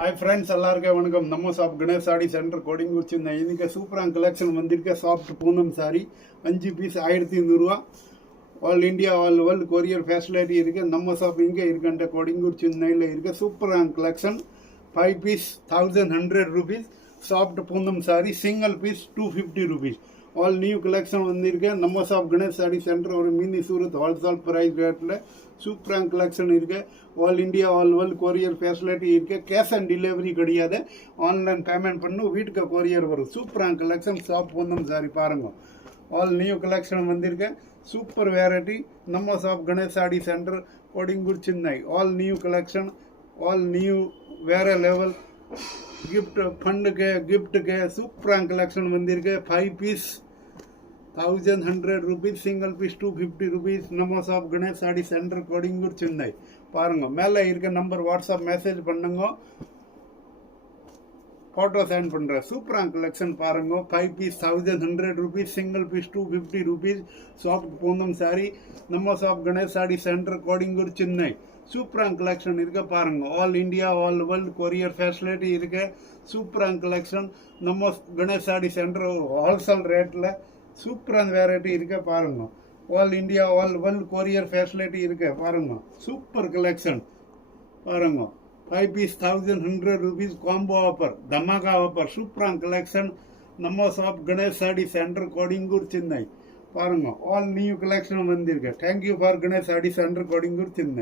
Hi friends எல்லாருக்கும் வணக்கம். நம்ம shop Ganesh sari centre coding வச்சிருந்தேன். இன்னைக்கு சூப்பரான கலெக்ஷன் வந்திருக்க. சாஃப்ட் பூனம் சாரி 5 பீஸ் 1200 ரூபா. All India all world courier facility இருக்கு. நம்ம ஷாப் இங்கே இருக்கின்ற கோடிங் வச்சிருந்தேன் இருக்க சூப்பரான collection 5 piece 1100 rupees. Soft Poonam sari single piece 250 rupees. All new collection வந்திருக்கு. நம்ம ஷாப் கணேஷ் சாடி சென்டர் ஒரு மினி சூரத் ஹோல்சேல் பிரைஸ் ரேட்டில் சூப்பரான கலெக்ஷன் இருக்கு. All India all world courier facility இருக்கு. கேஷ் ஆன் டெலிவரி கிடையாது. ஆன்லைன் பேமெண்ட் பண்ணும், வீட்டுக்கு கொரியர் வரும். சூப்பரான கலெக்ஷன் ஷாப் பூனம் சாரி பாருங்க. ஆல் நியூ கலெக்ஷன் வந்திருக்கு. Super variety. நம்ம shop Ganesh sari centre Kodungaiyur Chennai. All new collection, all new வேற லெவல் गिफ्ट फंड के गिफ्ट के सूपर कलेक्शन मंदिर के 5 piece 1100 rupees single piece 250 rupees. நம்ம ஷாப் கணேஷ் சாடி சென்டர் கோடிங்கூர் சென்னை பாருங்க. மேலே இருக்க நம்பர் வாட்ஸ்அப் மெசேஜ் பண்ணுங்க, फोटो सेंड பண்ற. சூப்பரான கலெக்ஷன் பாருங்க. 5 piece 1100 rupees single piece 250 rupees. Soft Poonam sari நம்ம ஷாப் கணேஷ் சாடி சென்டர் கோடிங்கூர் சென்னை. சூப்பரான கலெக்ஷன் இருக்க பாருங்க. All India all world courier facility இருக்கு. சூப்பரான கலெக்ஷன் நம்ம கணேஷ் சாடி சென்டர் ஹோல்சேல் ரேட்டில் சூப்பரான வெரைட்டி இருக்க பாருங்க. All India all world courier facility இருக்கு பாருங்க. சூப்பர் கலெக்ஷன் பாருங்க. 5 பீஸ் 1100 rupees காம்போ ஆஃபர், தமாகா ஆஃபர். சூப்பரான கலெக்ஷன் நம்ம ஷாப் கணேஷ் சாடி சென்டர் கோடிங்கூர் சென்னை பாருங்க. ஆல் நியூ கலெக்ஷன் வந்திருக்கு. Thank you for Ganesh sari centre Kodungaiyur Chennai.